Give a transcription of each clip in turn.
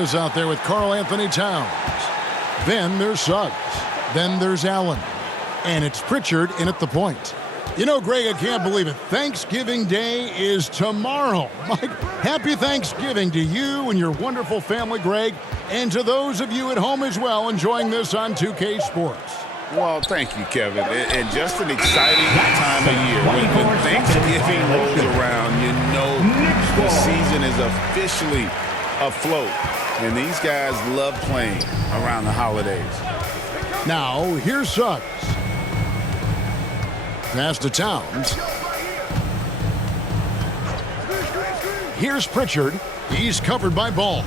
Lewis out there with Karl Anthony Towns. Then there's Suggs. Then there's Allen. And it's Pritchard in at the point. You know, Greg, I can't believe it. Thanksgiving Day is tomorrow. Mike, happy Thanksgiving to you and your wonderful family, Greg, and to those of you at home as well enjoying this on 2K Sports. Well, thank you, Kevin. And just an exciting time of year. When Thanksgiving rolls around, you know the season is officially afloat. And these guys love playing around the holidays. Now, here's Suggs. Pass to Towns. Here's Pritchard. He's covered by Ball.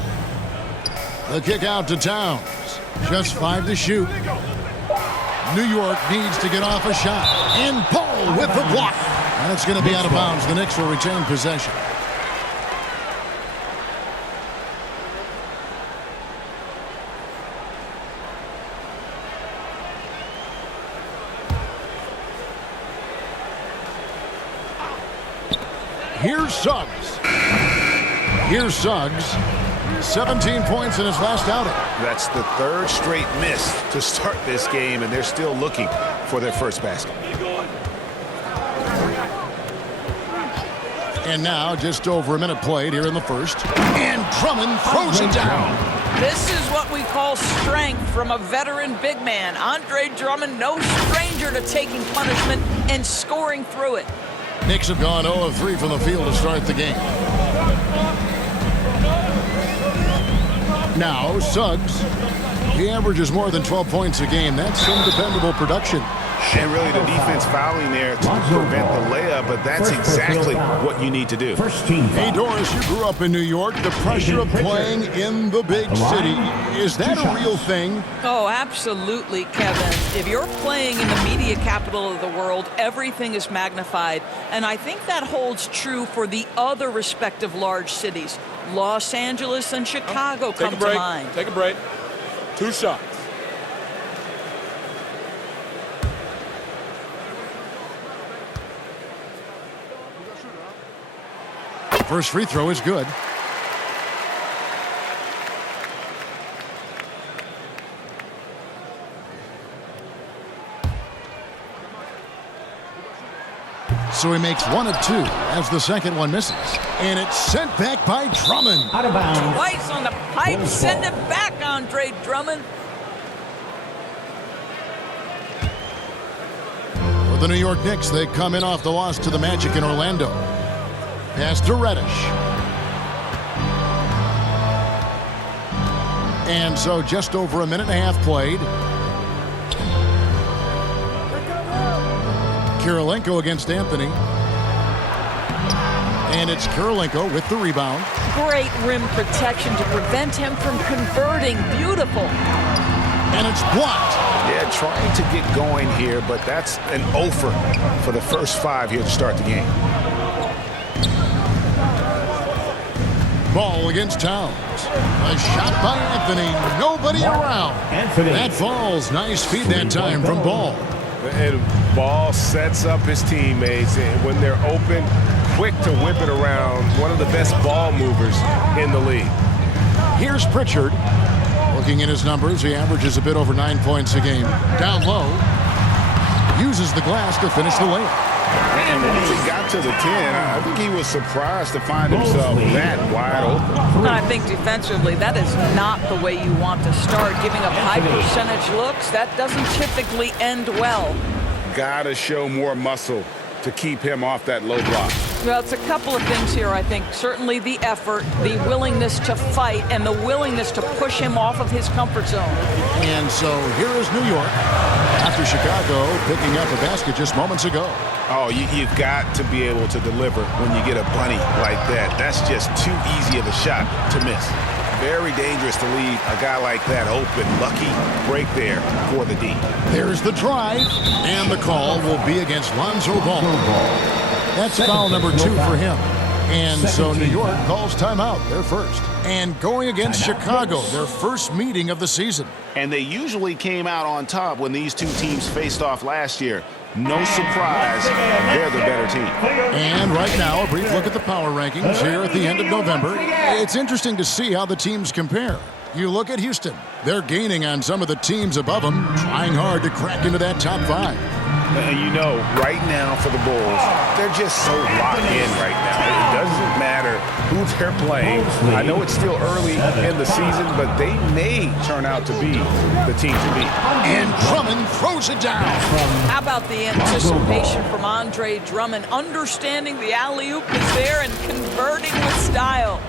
The kick out to Towns. Just 5 to shoot. New York needs to get off a shot. And Ball with the block. That's going to be out of bounds. The Knicks will retain possession. Here's Suggs. Here's Suggs. 17 points in his last outing. That's the third straight miss to start this game, and they're still looking for their first basket. And now just over a minute played here in the first. And Drummond throws it down. This is what we call strength from a veteran big man. Andre Drummond, no stranger to taking punishment and scoring through it. Knicks have gone 0 of 3 from the field to start the game. Now, Suggs. He averages more than 12 points a game. That's some dependable production. And really the defense fouling there to prevent the layup, but that's exactly what you need to do. Hey, Doris, you grew up in New York. The pressure of playing in the big city, is that a real thing? Oh, absolutely, Kevin. If you're playing in the media capital of the world, everything is magnified. And I think that holds true for the other respective large cities. Los Angeles and Chicago come to mind. Take a break. 2 shots. First free throw is good. So he makes 1 of 2 as the second one misses. And it's sent back by Drummond. Out of bounds. Twice on the pipe, send it back, Andre Drummond. For the New York Knicks, they come in off the loss to the Magic in Orlando. Pass to Reddish. And so just over a minute and a half played. Kirilenko against Anthony. And it's Kirilenko with the rebound. Great rim protection to prevent him from converting. Beautiful. And it's blocked. Yeah, trying to get going here, but that's an offer for the first 5 here to start the game. Ball against Towns. A shot by Anthony. Nobody around. That falls. Nice feed that time from Ball. And Ball sets up his teammates, and when they're open, quick to whip it around. One of the best ball movers in the league. Here's Pritchard. Looking at his numbers, he averages a bit over 9 points a game. Down low. Uses the glass to finish the layup. And once he got to the 10, I think he was surprised to find himself that wide open. I think defensively, that is not the way you want to start. Giving up high percentage looks, that doesn't typically end well. Gotta show more muscle to keep him off that low block. Well, it's a couple of things here, I think. Certainly the effort, the willingness to fight, and the willingness to push him off of his comfort zone. And so here is New York after Chicago picking up a basket just moments ago. Oh, you've got to be able to deliver when you get a bunny like that. That's just too easy of a shot to miss. Very dangerous to leave a guy like that open. Lucky break there for the D. There's the drive, and the call will be against Lonzo Ball. That's foul number 2 for him. And so New York calls timeout, their first. And going against Chicago, their first meeting of the season. And they usually came out on top when these two teams faced off last year. No surprise, they're the better team. And right now, a brief look at the power rankings here at the end of November. It's interesting to see how the teams compare. You look at Houston. They're gaining on some of the teams above them, trying hard to crack into that top 5. And you know, right now for the Bulls, they're just so locked in right now. It doesn't matter who they're playing. I know it's still early in the season, but they may turn out to be the team to beat. And Drummond throws it down. How about the anticipation from Andre Drummond, understanding the alley-oop is there and converting with style.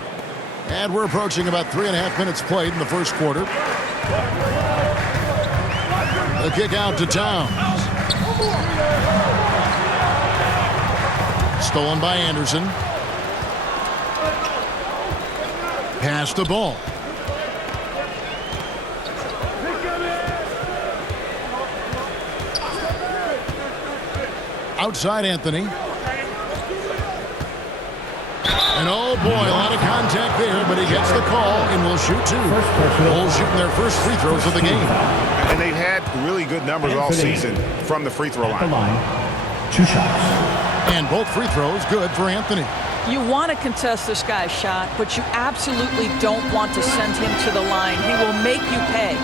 And we're approaching about 3.5 minutes played in the first quarter. The kick out to Towns. Stolen by Anderson. Pass the ball. Outside Anthony. And oh boy, a lot of contact there, but he gets the call and will shoot 2. Bulls shooting their first free throws of the game. And they've had really good numbers all season from the free throw line. 2 shots. And both free throws good for Anthony. You want to contest this guy's shot, but you absolutely don't want to send him to the line. He will make you pay.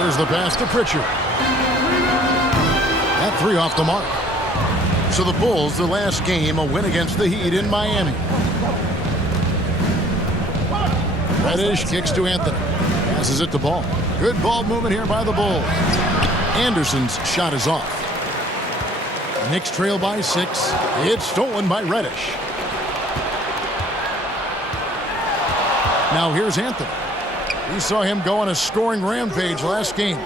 There's the pass to Pritchard. That 3 off the mark. So the Bulls, the last game, a win against the Heat in Miami. Reddish kicks to Anthony. Passes it to Ball. Good ball movement here by the Bulls. Anderson's shot is off. Knicks trail by 6. It's stolen by Reddish. Now here's Anthony. We saw him go on a scoring rampage last game.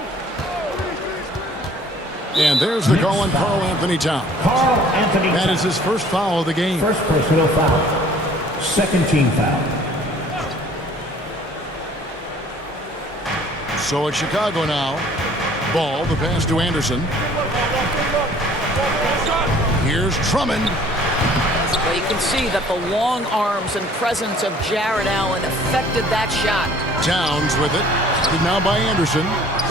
And there's the call on Karl Anthony Towns. That is his first foul of the game. First personal foul. Second team foul. So it's Chicago now. Ball, the pass to Anderson. Here's Drummond. Well, you can see that the long arms and presence of Jared Allen affected that shot. Towns with it. Now by Anderson.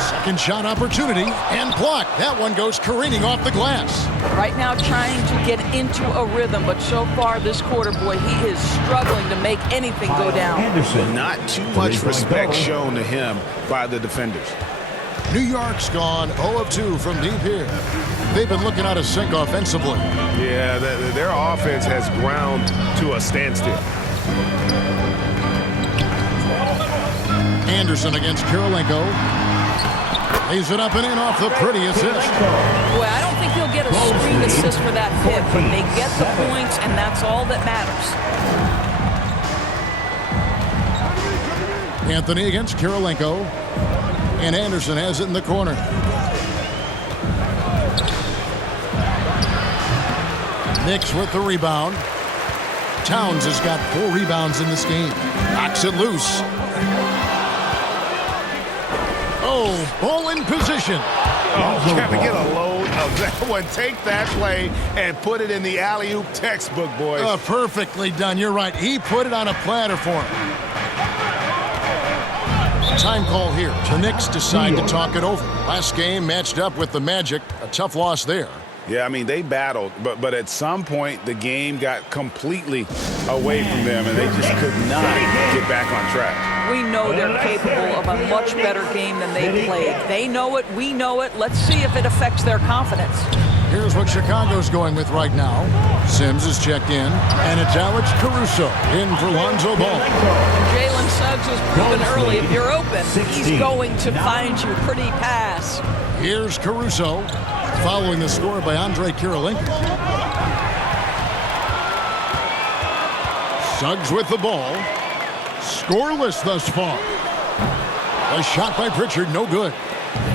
Second shot opportunity and blocked. That one goes careening off the glass. Right now trying to get into a rhythm, but so far this quarter, boy, he is struggling to make anything go down. Anderson. Not too much respect shown to him by the defenders. New York's gone 0 of 2 from deep here. They've been looking out of sync offensively. Yeah, their offense has ground to a standstill. Anderson against Kirilenko. Lays it up and in off the pretty assist. Boy, I don't think he'll get a screen assist for that hit, but they get the points, and that's all that matters. Anthony against Kirilenko. And Anderson has it in the corner. Knicks with the rebound. Towns has got 4 rebounds in this game. Knocks it loose. Oh, ball in position. Oh, Kevin, get a load of that one. Take that play and put it in the alley-oop textbook, boys. Perfectly done. You're right. He put it on a platter for him. Time call here. The Knicks decide to talk it over. Last game matched up with the Magic. A tough loss there. Yeah, I mean, they battled, but at some point, the game got completely away from them, and they just could not get back on track. We know they're capable of a much better game than they played. They know it. We know it. Let's see if it affects their confidence. Here's what Chicago's going with right now. Sims is checked in, and it's Alex Caruso in for Lonzo Ball. Jalen Suggs has proven early, if you're open, he's going to find you. Pretty pass. Here's Caruso, following the score by Andre Kirilenko. Suggs with the ball. Scoreless thus far. A shot by Pritchard, no good.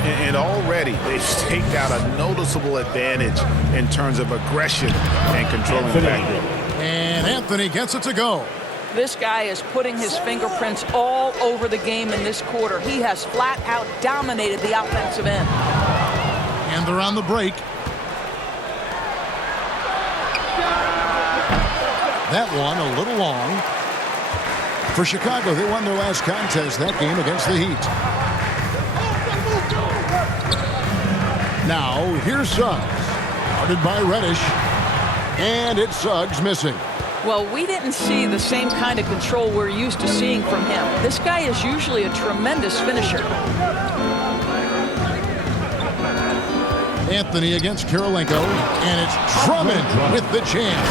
And already they've staked out a noticeable advantage in terms of aggression and controlling the backcourt. And Anthony gets it to go. This guy is putting his fingerprints all over the game in this quarter. He has flat out dominated the offensive end. And they're on the break. That one a little long. For Chicago, they won their last contest that game against the Heat. Now, here's Suggs. Guarded by Reddish. And it's Suggs missing. Well, we didn't see the same kind of control we're used to seeing from him. This guy is usually a tremendous finisher. Anthony against Kirilenko. And it's Drummond with the jam.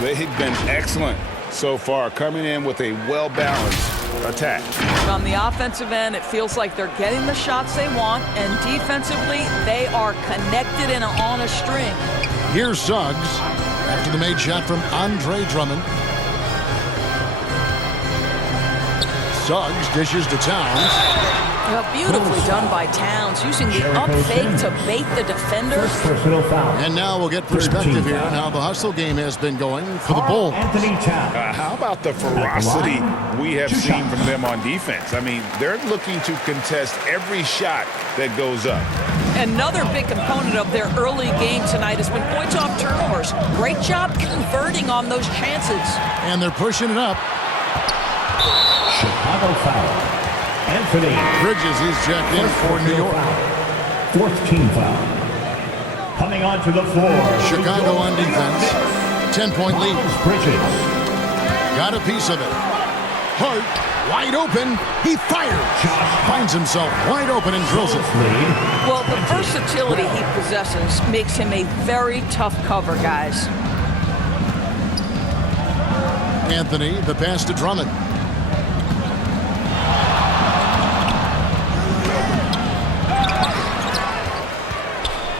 They've been excellent so far, coming in with a well-balanced attack. On the offensive end, it feels like they're getting the shots they want, and defensively, they are connected and on a string. Here's Suggs after the made shot from Andre Drummond. Suggs dishes to Towns. Well, beautifully done by Towns, using the up fake to bait the defender. And now we'll get perspective here on how the hustle game has been going for the Bulls. How about the ferocity we have seen from them on defense? I mean, they're looking to contest every shot that goes up. Another big component of their early game tonight has been points off turnovers. Great job converting on those chances. And they're pushing it up. Chicago foul. Anthony. Bridges is checked in for New York. Fourth team foul. Coming onto the floor. Chicago on defense. 10-point lead. Bridges. Got a piece of it. Hart, wide open. He fires. Finds himself wide open and drills it. Well, the versatility he possesses makes him a very tough cover, guys. Anthony, the pass to Drummond.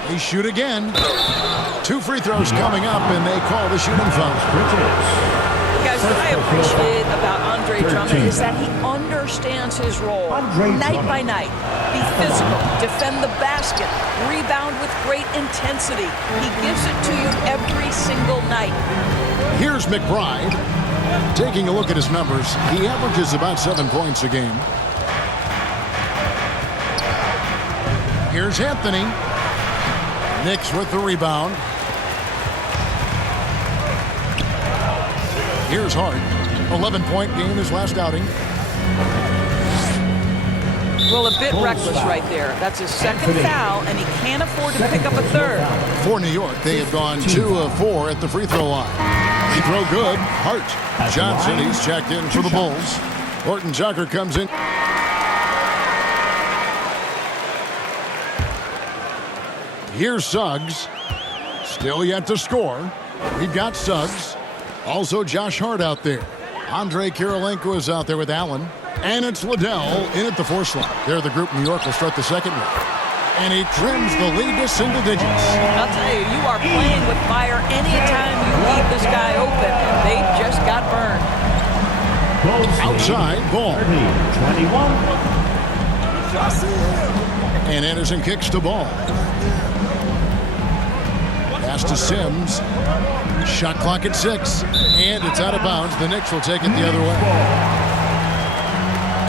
They shoot again. 2 free throws coming up, and they call the shooting foul. Guys, what I appreciate about Andre Drummond is that he understands his role night by night. Be physical, defend the basket, rebound with great intensity. He gives it to you every single night. Here's McBride. Taking a look at his numbers, he averages about 7 points a game. Here's Anthony. Knicks with the rebound. Here's Hart. 11-point game his last outing. Well, a bit reckless right there. That's his second foul, and he can't afford to pick up a third. For New York, they have gone 2 of 4 at the free throw line. Free throw good. Hart. Johnson, he's checked in for the Bulls. Horton Tucker comes in. Here's Suggs. Still yet to score. We've got Suggs. Also Josh Hart out there. Andre Kirilenko is out there with Allen. And it's Liddell in at the 4 slot. There the group New York will start the second one. And he trims the lead to single digits. I'll tell you, you are playing with fire anytime you leave this guy open. They just got burned. Outside ball. 21. And Anderson kicks the ball. Pass to Sims. Shot clock at 6. And it's out of bounds. The Knicks will take it the other way.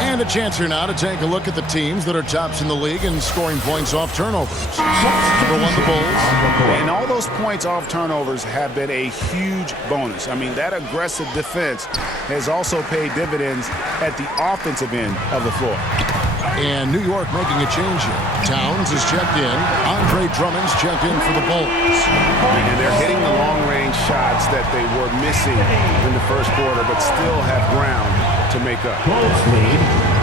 And a chance here now to take a look at the teams that are tops in the league in scoring points off turnovers. Number 1, the Bulls. And all those points off turnovers have been a huge bonus. I mean, that aggressive defense has also paid dividends at the offensive end of the floor. And New York making a change here. Towns is checked in. Andre Drummond's checked in for the Bulls. And they're hitting the long-range shots that they were missing in the first quarter, but still have ground to make up. Bulls lead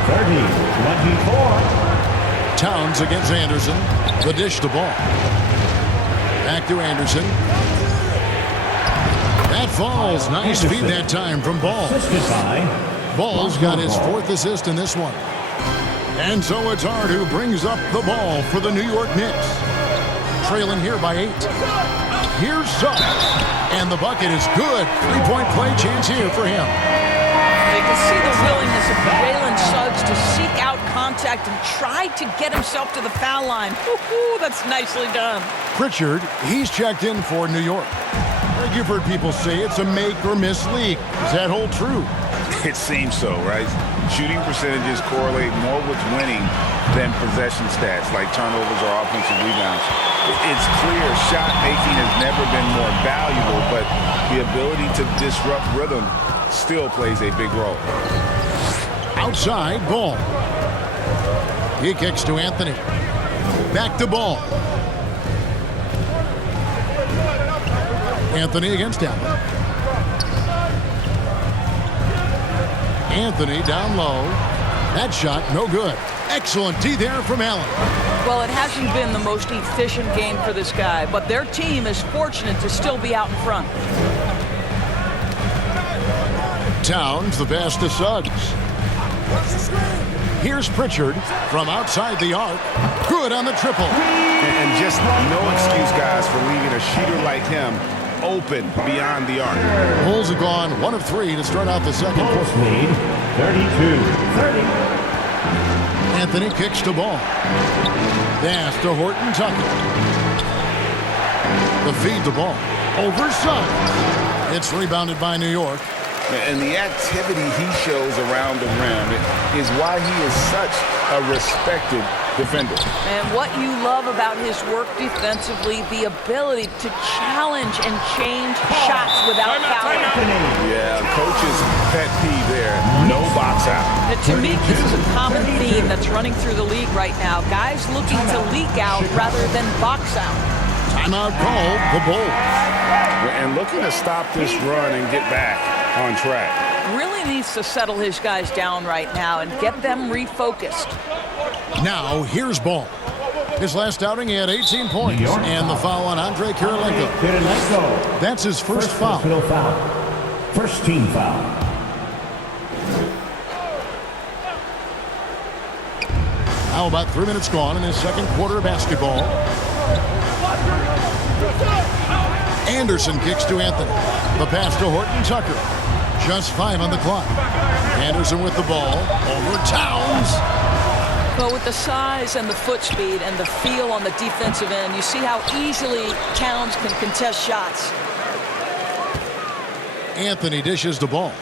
30-24. Towns against Anderson. The dish to ball. Back to Anderson. That falls. Nice feed that time from Ball. Ball's got his 4th assist in this one. And so it's Hart who brings up the ball for the New York Knicks. Trailing here by 8. Here's Suggs. And the bucket is good. 3-point play chance here for him. You can see the willingness of Jalen Suggs to seek out contact and try to get himself to the foul line. Woo-hoo, that's nicely done. Pritchard, he's checked in for New York. You've heard people say it's a make or miss league. Does that hold true? It seems so, right? Shooting percentages correlate more with winning than possession stats, like turnovers or offensive rebounds. It's clear shot making has never been more valuable, but the ability to disrupt rhythm still plays a big role. Outside Ball. He kicks to Anthony. Back to Ball. Anthony against Allen. Anthony down low. That shot no good. Excellent D there from Allen. Well, it hasn't been the most efficient game for this guy, but their team is fortunate to still be out in front. Towns the pass to Suggs. Here's Pritchard from outside the arc. Good on the triple. And just no excuse, guys, for leaving a shooter like him open beyond the arc. Bulls have gone 1 of 3 to start out the second Bulls quarter. lead 32-30. Anthony kicks to Ball. Pass to Horton Tucker. The feed to Ball. Over Suggs. It's rebounded by New York. And the activity he shows around the rim is why he is such a respected defender. And what you love about his work defensively, the ability to challenge and change shots without fouling. Yeah, coach's pet peeve there. No box out. And to me, this is a common theme that's running through the league right now. Guys looking to leak out rather than box out. Timeout called the Bulls. And looking to stop this run and get back on track. Really needs to settle his guys down right now and get them refocused. Now here's Ball. His last outing he had 18 points and the foul on Andre Kirilenko. That's his first foul. First team foul. Now about 3 minutes gone in his second quarter of basketball. Anderson kicks to Anthony. The pass to Horton Tucker. Just 5 on the clock. Anderson with the ball. Over Towns. Well, with the size and the foot speed and the feel on the defensive end, you see how easily Towns can contest shots. Anthony dishes the ball.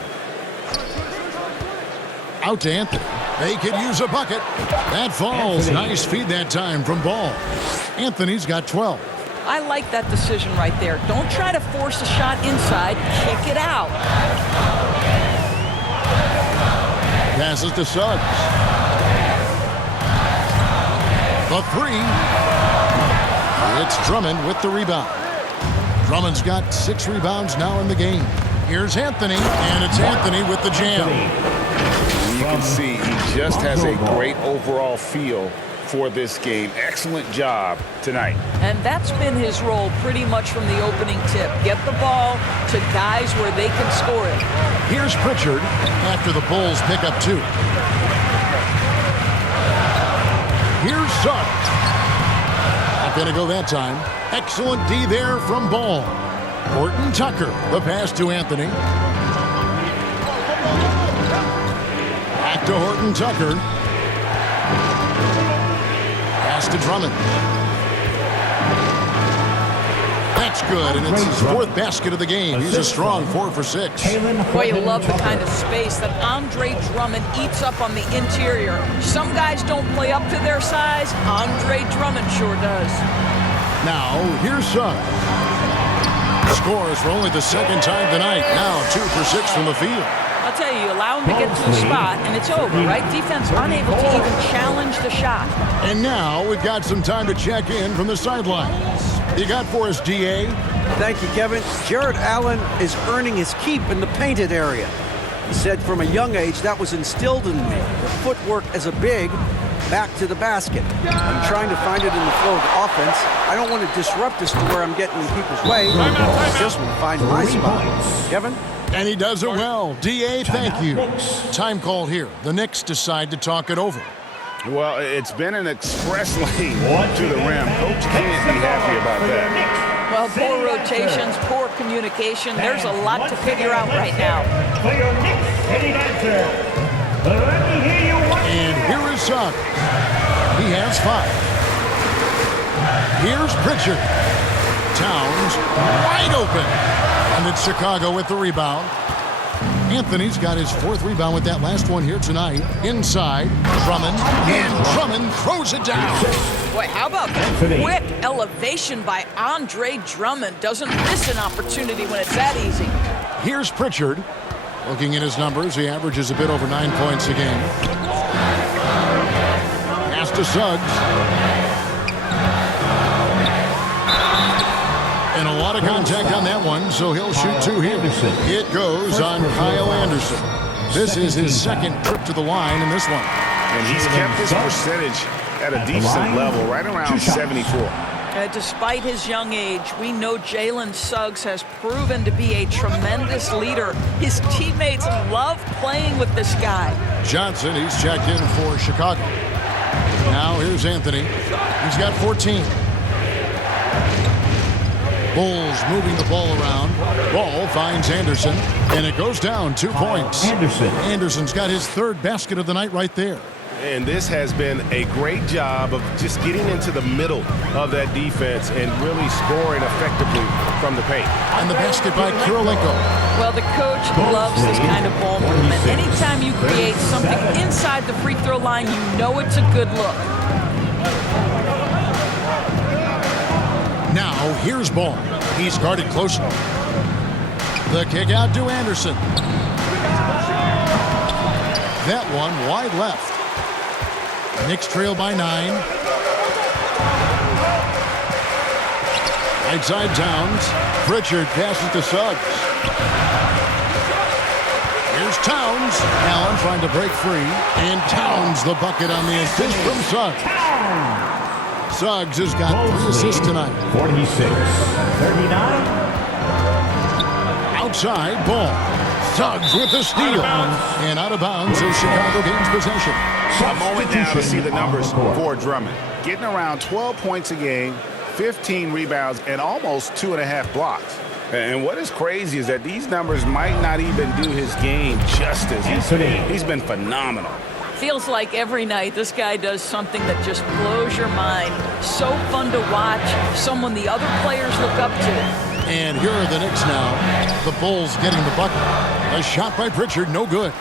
Out to Anthony. They could use a bucket. That falls. Anthony. Nice feed that time from Ball. Anthony's got 12. I like that decision right there. Don't try to force a shot inside. Kick it out. Passes to Suggs. The 3. It's Drummond with the rebound. Drummond's got 6 rebounds now in the game. Here's Anthony, and it's Anthony with the jam. You can see he just has a great overall feel for this game. Excellent job tonight. And that's been his role pretty much from the opening tip. Get the ball to guys where they can score it. Here's Pritchard after the Bulls pick up 2. Here's Suggs. Not going to go that time. Excellent D there from Ball. Horton Tucker, the pass to Anthony. Back to Horton Tucker. Pass to Drummond. That's good, and it's his 4th basket of the game. He's a strong 4 for 6. Boy, you love the kind of space that Andre Drummond eats up on the interior. Some guys don't play up to their size. Andre Drummond sure does. Now, here's Suggs. Scores for only the 2nd time tonight. Now 2 for 6 from the field. I'll tell you, allow him to get to a spot, and it's over, right? Defense unable to even challenge the shot. And now we've got some time to check in from the sidelines. You got for us, DA? Thank you, Kevin. Jared Allen is earning his keep in the painted area. He said from a young age that was instilled in me. The footwork as a big, back to the basket. I'm trying to find it in the flow of offense. I don't want to disrupt this to where I'm getting in people's way. I just want to find my spot. Kevin? And he does it well. DA, thank you. Time called here. The Knicks decide to talk it over. Well, it's been an express lane to the rim. Coach can't be happy about that. Well, poor rotations, poor communication. There's a lot to figure out right now. For your Knicks hitting answer, let me hear you. And here is Suggs. He has 5. Here's Pritchard. Towns wide open. And it's Chicago with the rebound. Anthony's got his 4th rebound with that last one here tonight. Inside, Drummond, and Drummond throws it down. Boy, how about that quick elevation by Andre Drummond? Doesn't miss an opportunity when it's that easy. Here's Pritchard. Looking at his numbers, he averages a bit over 9 points a game. Pass to Suggs. And a lot of contact on that one, so he'll shoot 2 here. It goes on Kyle Anderson. This is his 2nd trip to the line in this one. And he's kept his percentage at a decent level, right around 74. Despite his young age, we know Jalen Suggs has proven to be a tremendous leader. His teammates love playing with this guy. Johnson, he's checked in for Chicago. Now here's Anthony. He's got 14. Bulls moving the ball around. Ball finds Anderson, and it goes down 2 points. Anderson's got his 3rd basket of the night right there. And this has been a great job of just getting into the middle of that defense and really scoring effectively from the paint. And the basket by Kirilenko. Well, the coach loves this kind of ball movement. Anytime you create something inside the free throw line, you know it's a good look. Now, here's Ball. He's guarded closely. The kick out to Anderson. That one wide left. Knicks trail by 9. Right side Towns. Pritchard passes to Suggs. Here's Towns. Allen trying to break free. And Towns the bucket on the assist from Suggs. Suggs has got 3 assists tonight. 46-39. Outside Ball. Suggs with the steal. And out of bounds as Chicago gains possession. A moment now to see the numbers for Drummond. Getting around 12 points a game, 15 rebounds, and almost 2.5 blocks. And what is crazy is that these numbers might not even do his game justice. He's been phenomenal. Feels like every night this guy does something that just blows your mind. So fun to watch, someone the other players look up to. And here are the Knicks now. The Bulls getting the bucket. A shot by Pritchard, no good.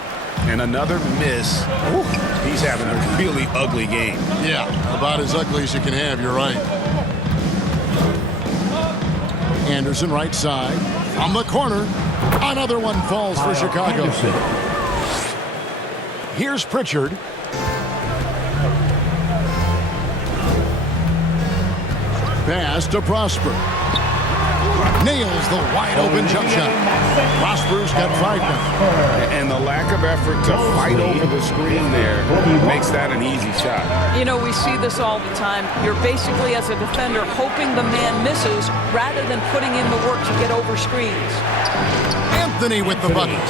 And another miss. Ooh, he's having a really ugly game. Yeah, about as ugly as you can have, you're right. Anderson right side. From the corner. Another one falls for Chicago. Here's Pritchard. Pass to Prosper. Nails the wide-open jump shot. Prosper's got 5 now. And the lack of effort to fight over the screen there makes that an easy shot. You know, we see this all the time. You're basically, as a defender, hoping the man misses rather than putting in the work to get over screens. Anthony with the bucket.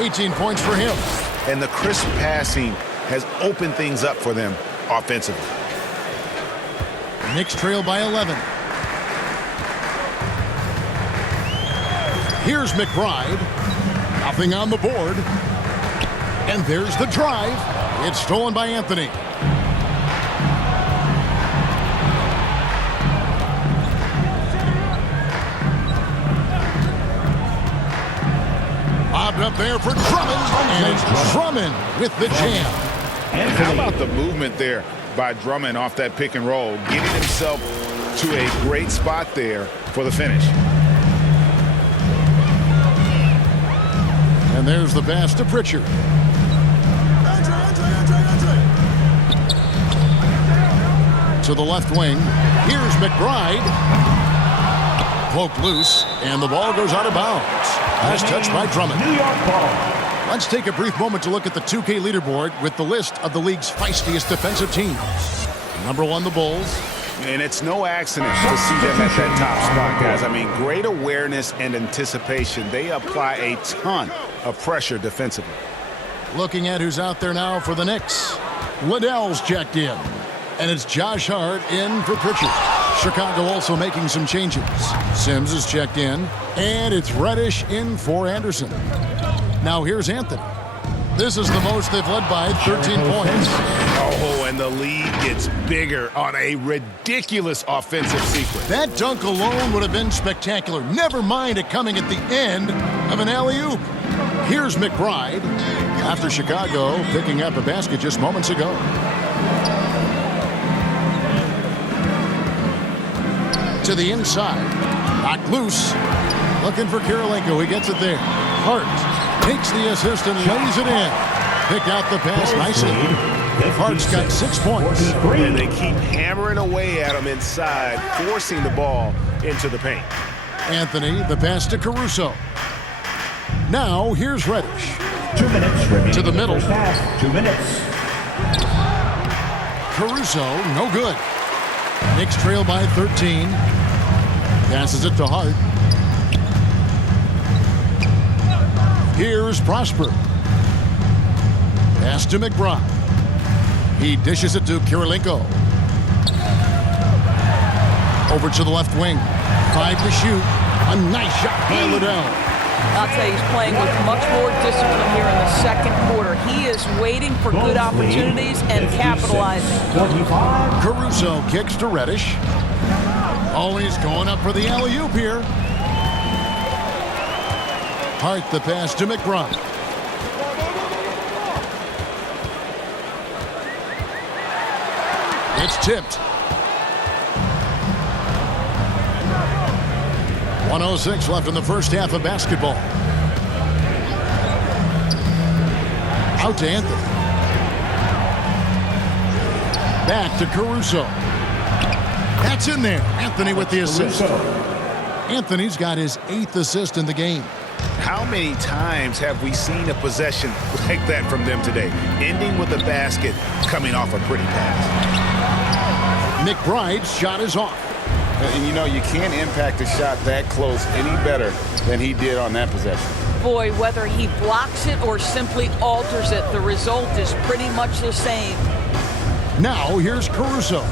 18 points for him. And the crisp passing has opened things up for them offensively. Knicks trail by 11. Here's McBride. Nothing on the board. And there's the drive. It's stolen by Anthony. Bobbed up there for Drummond. And it's Drummond with the jam. How about the movement there by Drummond off that pick and roll, getting himself to a great spot there for the finish. And there's the pass to Pritchard. To the left wing. Here's McBride. Poked loose, and the ball goes out of bounds. Pass touched by Drummond. New York ball. Let's take a brief moment to look at the 2K leaderboard with the list of the league's feistiest defensive teams. Number 1, the Bulls. And it's no accident to see them at that top spot, guys. I mean, great awareness and anticipation. They apply a ton of pressure defensively. Looking at who's out there now for the Knicks. Liddell's checked in. And it's Josh Hart in for Pritchard. Chicago also making some changes. Sims is checked in. And it's Reddish in for Anderson. Now here's Anthony. This is the most they've led by 13 points. Oh, and the lead gets bigger on a ridiculous offensive sequence. That dunk alone would have been spectacular. Never mind it coming at the end of an alley-oop. Here's McBride after Chicago picking up a basket just moments ago. To the inside. Knocked loose. Looking for Kirilenko. He gets it there. Hart takes the assist and lays it in. Pick out the pass nicely. Hart's got 6 points. And they keep hammering away at him inside, forcing the ball into the paint. Anthony, the pass to Caruso. Now, here's Reddish. 2 minutes remaining. To the middle. First half, 2 minutes. Caruso, no good. Knicks trail by 13. Passes it to Hart. Here's Prosper. Pass to McBride. He dishes it to Kirilenko. Over to the left wing. 5 to shoot. A nice shot by Liddell. I'll tell you, he's playing with much more discipline here in the second quarter. He is waiting for good opportunities and capitalizing. 25. Caruso kicks to Reddish. Oh, he's going up for the alley-oop here. Hart the pass to McBride. It's tipped. 1:06 left in the first half of basketball. Out to Anthony. Back to Caruso. That's in there. Anthony with the assist. Anthony's got his 8th assist in the game. How many times have we seen a possession like that from them today? Ending with a basket, coming off a pretty pass. McBride's shot is off. And you know, you can't impact a shot that close any better than he did on that possession. Boy, whether he blocks it or simply alters it, the result is pretty much the same. Now here's Caruso.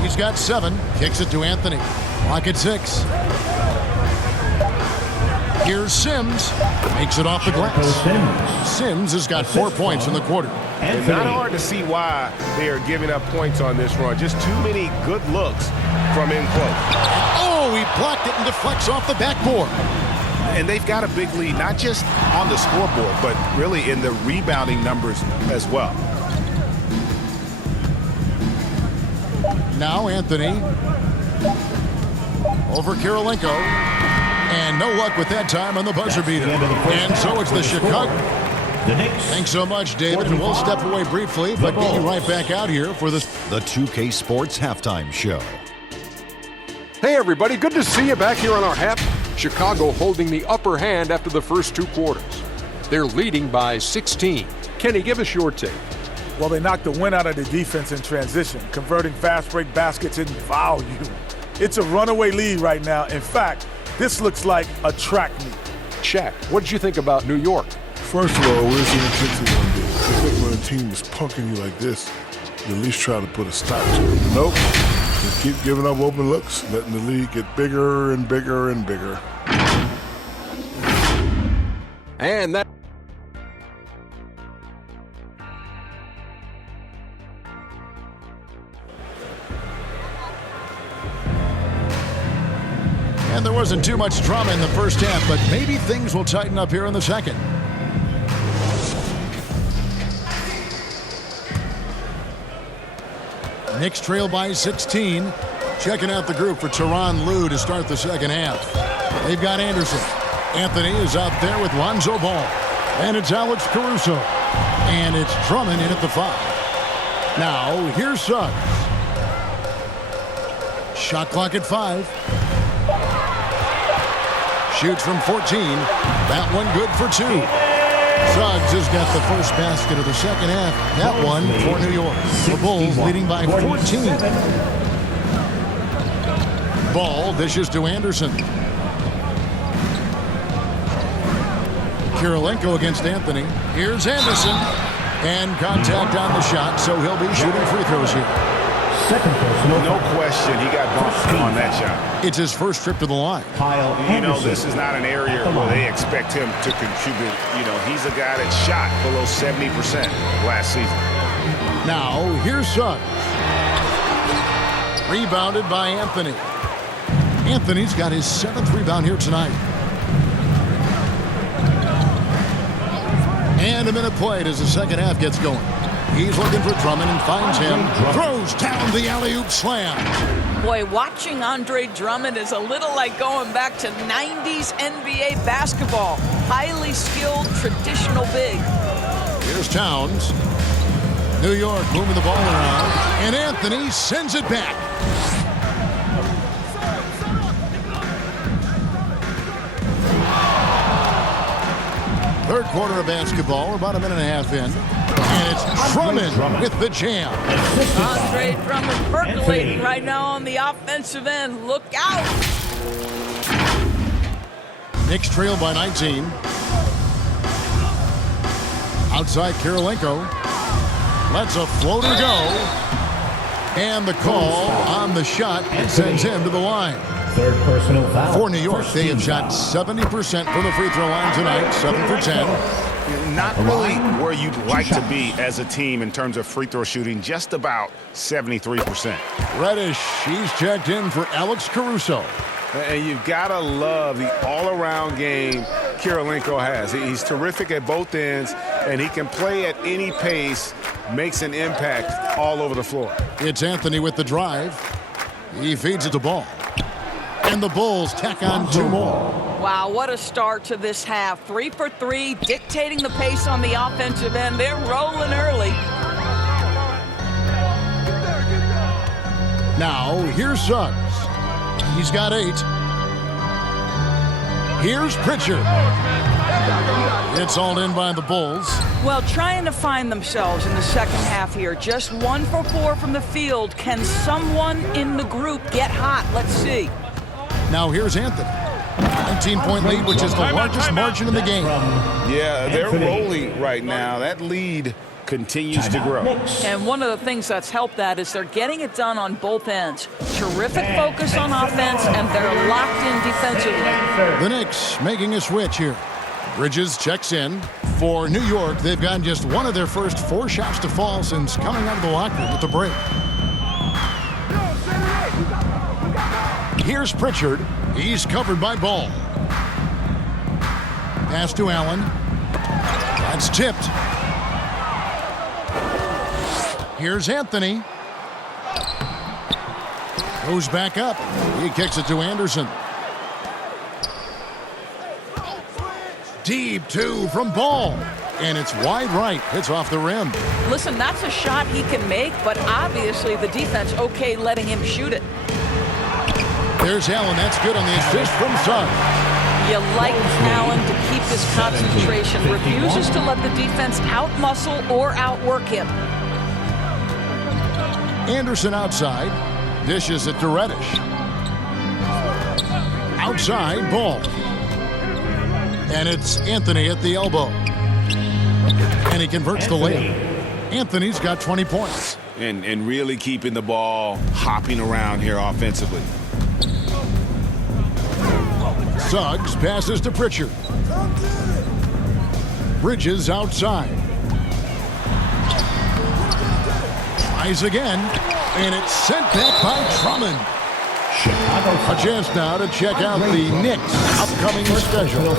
He's got 7. Kicks it to Anthony. Clock at 6. Here's Sims. Makes it off the glass. Sims has got 4 points in the quarter. It's not hard to see why they are giving up points on this run. Just too many good looks from in close. Oh, he blocked it and deflects off the backboard. And they've got a big lead, not just on the scoreboard, but really in the rebounding numbers as well. Now Anthony over Kirilenko. And no luck with that time on the buzzer beater. And so it's the Chicago. The Knicks. Thanks so much, David. And we'll step away briefly, but get you right back out here for the 2K Sports Halftime Show. Hey, everybody. Good to see you back here on our half. Chicago holding the upper hand after the first 2 quarters. They're leading by 16. Kenny, give us your take. Well, they knocked the wind out of the defense in transition, converting fast break baskets in volume. It's a runaway lead right now. In fact, this looks like a track meet. Shaq, what did you think about New York? First of all, where's the intensity going to be? I think when a team is punking you like this, you at least try to put a stop to it. Nope. Just keep giving up open looks, letting the lead get bigger and bigger and bigger. And that. And there wasn't too much drama in the first half, but maybe things will tighten up here in the second. Knicks trail by 16. Checking out the group for Tyronn Lue to start the second half. They've got Anderson. Anthony is out there with Lonzo Ball. And it's Alex Caruso. And it's Drummond in at the 5. Now, here's Suggs. Shot clock at 5. Shoots from 14. That one good for 2. Suggs has got the first basket of the second half. That one for New York. The Bulls leading by 14. Ball dishes to Anderson. Kirilenko against Anthony. Here's Anderson. And contact on the shot, so he'll be shooting free throws here. Second personal. No question, he got bumped on that shot. It's his first trip to the line. Kyle You know, Anderson. this is not an area where they expect him to contribute. You know, he's a guy that shot below 70% last season. Now, here's Suggs. Rebounded by Anthony. Anthony's got his 7th rebound here tonight. And a minute played as the second half gets going. He's looking for Drummond and finds him. Throws down the alley-oop slam. Boy, watching Andre Drummond is a little like going back to 90s NBA basketball. Highly skilled, traditional big. Here's Towns. New York moving the ball around. And Anthony sends it back. Third quarter of basketball. We're about a minute and a half in. And it's Drummond with the jam. Andre Drummond percolating right now on the offensive end. Look out! Knicks trail by 19. Outside Kirilenko. Lets a floater go. And the call on the shot sends him to the line. Third personal foul. For New York, they have shot 70% from the free throw line tonight, 7 for 10. Not really where you'd like to be as a team in terms of free throw shooting, just about 73%. Reddish, he's checked in for Alex Caruso. And you've got to love the all-around game Kirilenko has. He's terrific at both ends, and he can play at any pace, makes an impact all over the floor. It's Anthony with the drive. He feeds it the ball. And the Bulls tack on 2 more. Wow, what a start to this half. 3 for 3, dictating the pace on the offensive end. They're rolling early. Now, here's Suggs. He's got 8. Here's Pritchard. It's all in by the Bulls. Well, trying to find themselves in the second half here. Just 1 for 4 from the field. Can someone in the group get hot? Let's see. Now here's Anthony. 19-point lead, which is the largest margin in the game. Yeah, they're rolling right now. That lead continues to grow. And one of the things that's helped that is they're getting it done on both ends. Terrific focus on offense, and they're locked in defensively. The Knicks making a switch here. Bridges checks in. For New York, they've gotten just one of their first 4 shots to fall since coming out of the locker room with the break. Here's Pritchard. He's covered by Ball. Pass to Allen. That's tipped. Here's Anthony. Goes back up. He kicks it to Anderson. Deep 2 from Ball. And it's wide right. It's off the rim. Listen, that's a shot he can make, but obviously the defense okay letting him shoot it. There's Allen. That's good on the assist from Suggs. You like Allen to keep his concentration. Refuses to let the defense out-muscle or outwork him. Anderson outside. Dishes it to Reddish. Outside, Ball. And it's Anthony at the elbow. And he converts the layup. Anthony's got 20 points. And really keeping the ball hopping around here offensively. Suggs passes to Pritchard. Bridges outside. Tries again. And it's sent back by Drummond. A chance now to check out the Knicks' upcoming schedule.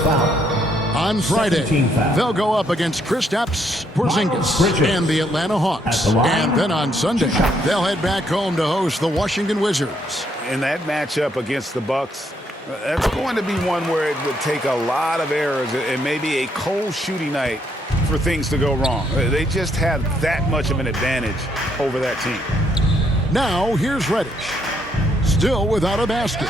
On Friday, they'll go up against Kristaps Porzingis and the Atlanta Hawks. And then on Sunday, they'll head back home to host the Washington Wizards. And that matchup against the Bucks, that's going to be one where it would take a lot of errors and maybe a cold shooting night for things to go wrong. They just have that much of an advantage over that team. Now, here's Reddish. Still without a basket.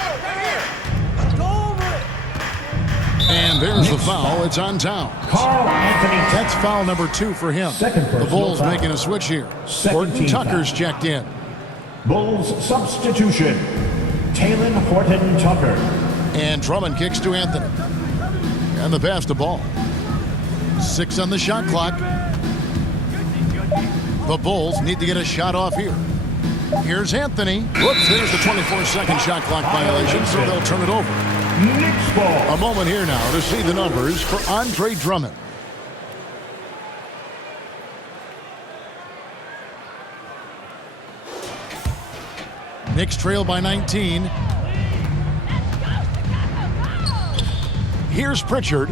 And there's the foul. It's on Towns. That's foul number 2 for him. The Bulls making a switch here. Horton Tucker's checked in. Bulls substitution. Taylor Horton Tucker. And Drummond kicks to Anthony. And the pass to Ball. 6 on the shot clock. The Bulls need to get a shot off here. Here's Anthony. Whoops, there's the 24-second shot clock violation, so they'll turn it over. Knicks ball. A moment here now to see the numbers for Andre Drummond. Knicks trail by 19. Here's Pritchard.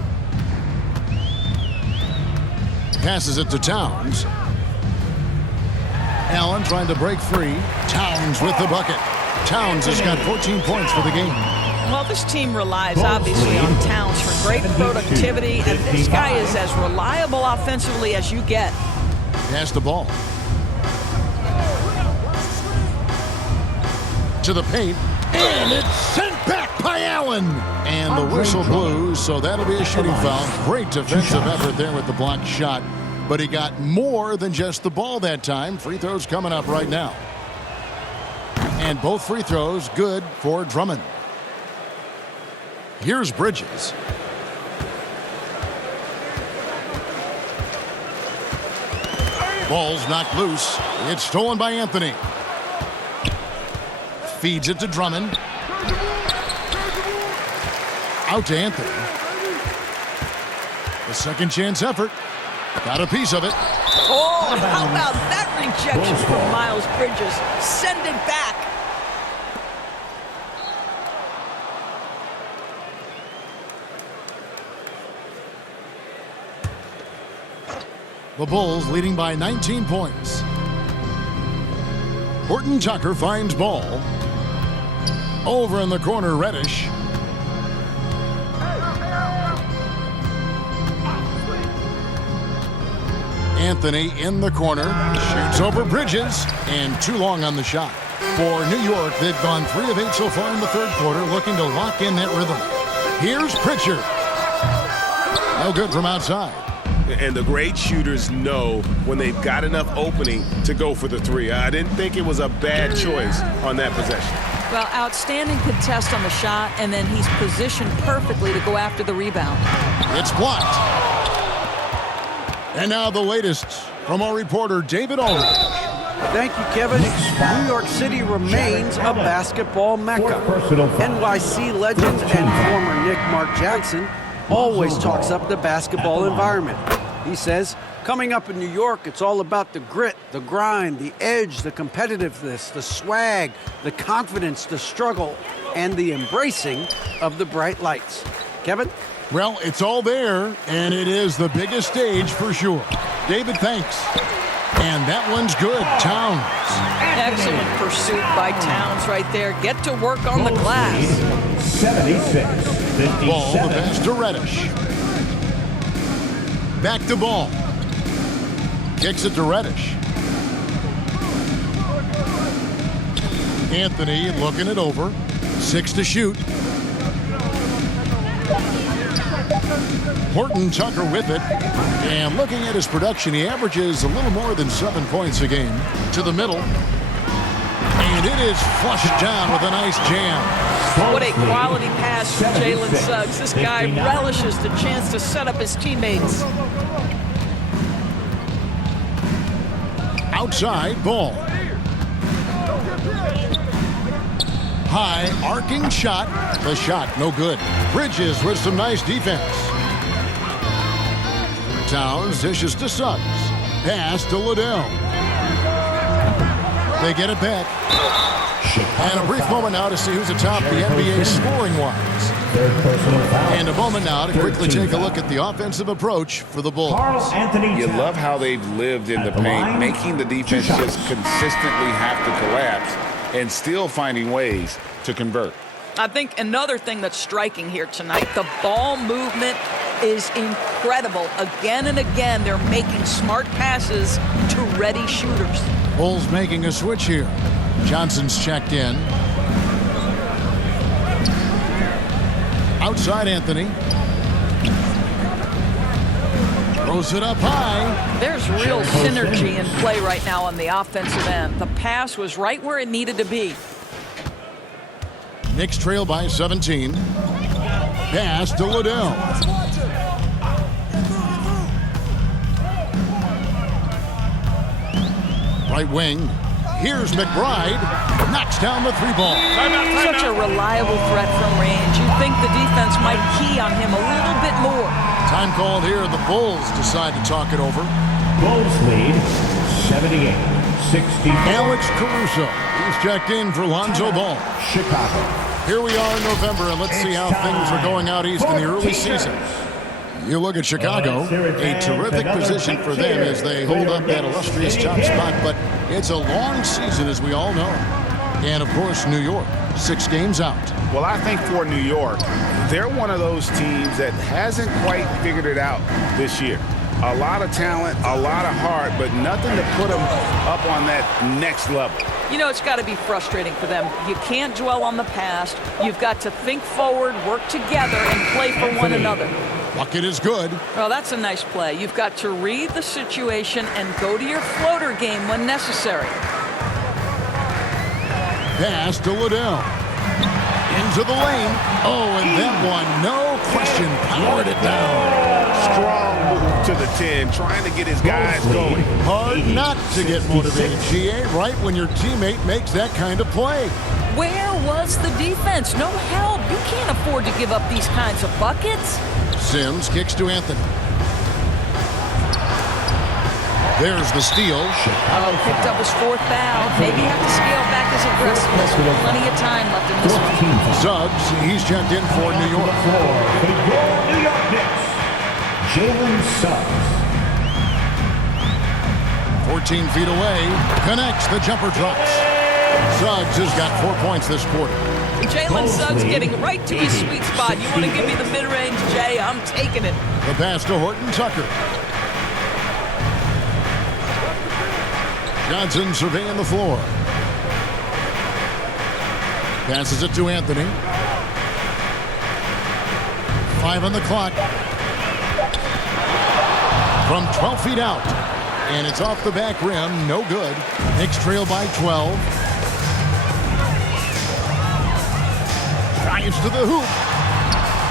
Passes it to Towns. Allen trying to break free. Towns with the bucket. Towns has got 14 points for the game. Well, this team relies obviously on Towns for great productivity, and this guy is as reliable offensively as you get. Pass the ball. To the paint, and it's sent back by Allen. And the whistle blows, so that'll be a shooting foul. Great defensive effort there with the blocked shot, but he got more than just the ball that time. Free throws coming up right now. And both free throws good for Drummond. Here's Bridges. Ball's knocked loose. It's stolen by Anthony. Feeds it to Drummond. Out to Anthony. The second chance effort. Got a piece of it. Oh, how about that rejection from Miles Bridges? Send it back. The Bulls leading by 19 points. Horton Tucker finds ball. Over in the corner, Reddish. Anthony in the corner. Shoots over Bridges. And too long on the shot. For New York, they've gone 3 of 8 so far in the third quarter, looking to lock in that rhythm. Here's Pritchard. No good from outside. And the great shooters know when they've got enough opening to go for the three. I didn't think it was a bad choice on that possession. Well, outstanding contest on the shot, and then he's positioned perfectly to go after the rebound. It's blocked. And now the latest from our reporter, David Aldridge. Thank you, Kevin. New York City remains a basketball mecca. NYC legend and former Knick Mark Jackson always talks up the basketball environment. He says, coming up in New York, it's all about the grit, the grind, the edge, the competitiveness, the swag, the confidence, the struggle, and the embracing of the bright lights. Kevin? Well, it's all there, and it is the biggest stage for sure. David, thanks. And that one's good. Towns. Excellent pursuit by Towns right there. Get to work on the glass. 76-57. Ball, the pass to Reddish. Back to ball. Kicks it to Reddish. Anthony looking it over. 6 to shoot. Horton Tucker with it. And looking at his production, he averages a little more than 7 points a game. To the middle. And it is flushed down with a nice jam. What a quality pass from Jalen Suggs. This guy relishes the chance to set up his teammates. Outside, ball. High, arcing shot. The shot, no good. Bridges with some nice defense. Towns dishes to Suggs. Pass to Liddell. They get it back. And a brief moment now to see who's atop the NBA scoring-wise. And a moment now to quickly take a look at the offensive approach for the Bulls. You love how they've lived in the paint, making the defense just consistently have to collapse and still finding ways to convert. I think another thing that's striking here tonight, the ball movement is incredible. Again and again, they're making smart passes to ready shooters. Bulls making a switch here. Johnson's checked in. Outside Anthony. Throws it up high. There's real synergy in play right now on the offensive end. The pass was right where it needed to be. Knicks trail by 17. Pass to Liddell. Right wing. Here's McBride. Knocks down the 3-ball. Such a reliable threat from range. You'd think the defense might key on him a little bit more. Time called here. The Bulls decide to talk it over. Bulls lead 78-64. Alex Caruso. He's checked in for Lonzo Ball. Chicago. Here we are in November, and let's see how things are going out east in the early season. You look at Chicago, a terrific position for them as they hold up that illustrious top spot, but it's a long season, as we all know. And, of course, New York, 6 games out. Well, I think for New York, they're one of those teams that hasn't quite figured it out this year. A lot of talent, a lot of heart, but nothing to put them up on that next level. You know, it's got to be frustrating for them. You can't dwell on the past. You've got to think forward, work together, and play for one another. Bucket is good. Well, that's a nice play. You've got to read the situation and go to your floater game when necessary. Pass to Liddell. Into the lane. Oh, and that one, no question, powered it down. Strong move to the 10, trying to get his guys going. Hard not to get motivated, GA, right when your teammate makes that kind of play. Where was the defense? No help. You can't afford to give up these kinds of buckets. Sims kicks to Anthony. There's the steal. Oh, picked up his 4th foul. Maybe have to scale back his aggressiveness. Plenty of time left in this one. Suggs, he's checked in for New York. For your New York Knicks, Jalen Suggs. 14 feet away. Connects. The jumper drops. Suggs has got 4 points this quarter. Jalen Suggs getting right to his sweet spot. You want to give me the mid-range, Jay? I'm taking it. The pass to Horton Tucker. Johnson surveying the floor. Passes it to Anthony. 5 on the clock. From 12 feet out. And it's off the back rim. No good. Knicks trail by 12. Drives to the hoop.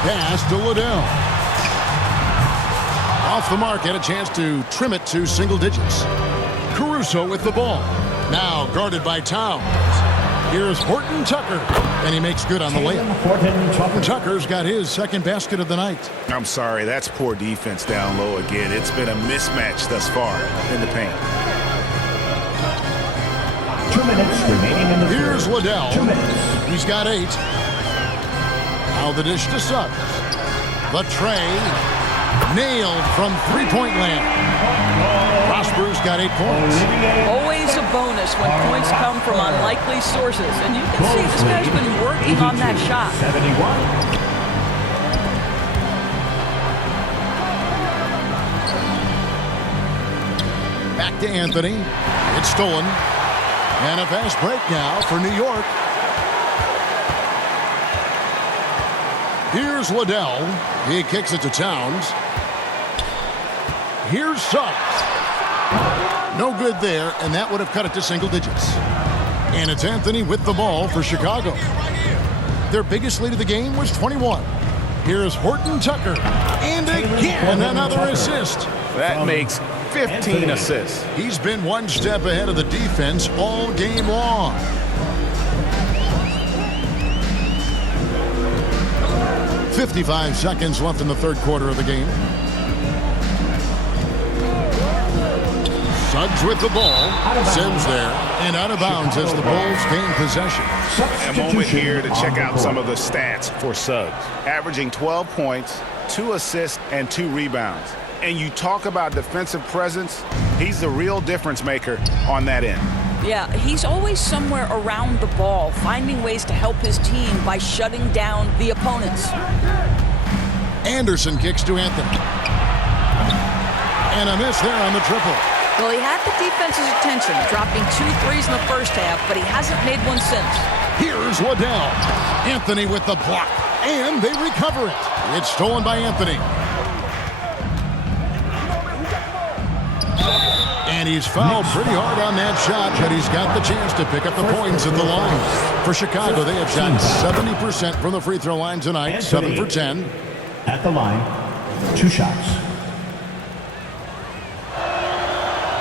Pass to Liddell. Off the mark. Had a chance to trim it to single digits. Caruso with the ball. Now guarded by Towns. Here's Horton Tucker. And he makes good on the layup. Horton Tucker's got his 2nd basket of the night. I'm sorry, that's poor defense down low again. It's been a mismatch thus far in the paint. 2 minutes remaining in the Here's third. Liddell. 2 minutes. He's got 8. Now the dish to Suggs. The tray. Nailed from 3-point land. Prosper's got 8 points. Always a bonus when points come from unlikely sources. And you can see this guy's been working on that shot. 71. Back to Anthony. It's stolen. And a fast break now for New York. Here's Liddell. He kicks it to Towns. Here's Suggs. No good there, and that would have cut it to single digits. And it's Anthony with the ball for Chicago. Their biggest lead of the game was 21. Here's Horton Tucker. And again, another assist. That makes 15 assists. He's been one step ahead of the defense all game long. .55 seconds left in the 3rd quarter of the game. Suggs with the ball. Sims there. And out of bounds as the Bulls gain possession. A moment here to check out some of the stats for Suggs. Averaging 12 points, 2 assists, and 2 rebounds. And you talk about defensive presence, he's the real difference maker on that end. Yeah, he's always somewhere around the ball, finding ways to help his team by shutting down the opponents. Anderson kicks to Anthony. And a miss there on the triple. Well, he had the defense's attention, dropping 2 threes in the first half, but he hasn't made one since. Here's Liddell. Anthony with the block. And they recover it. It's stolen by Anthony. And he's fouled pretty hard on that shot, but he's got the chance to pick up the points at the line. For Chicago, they have shot 70% from the free throw line tonight, 7 for 10. At the line, 2 shots.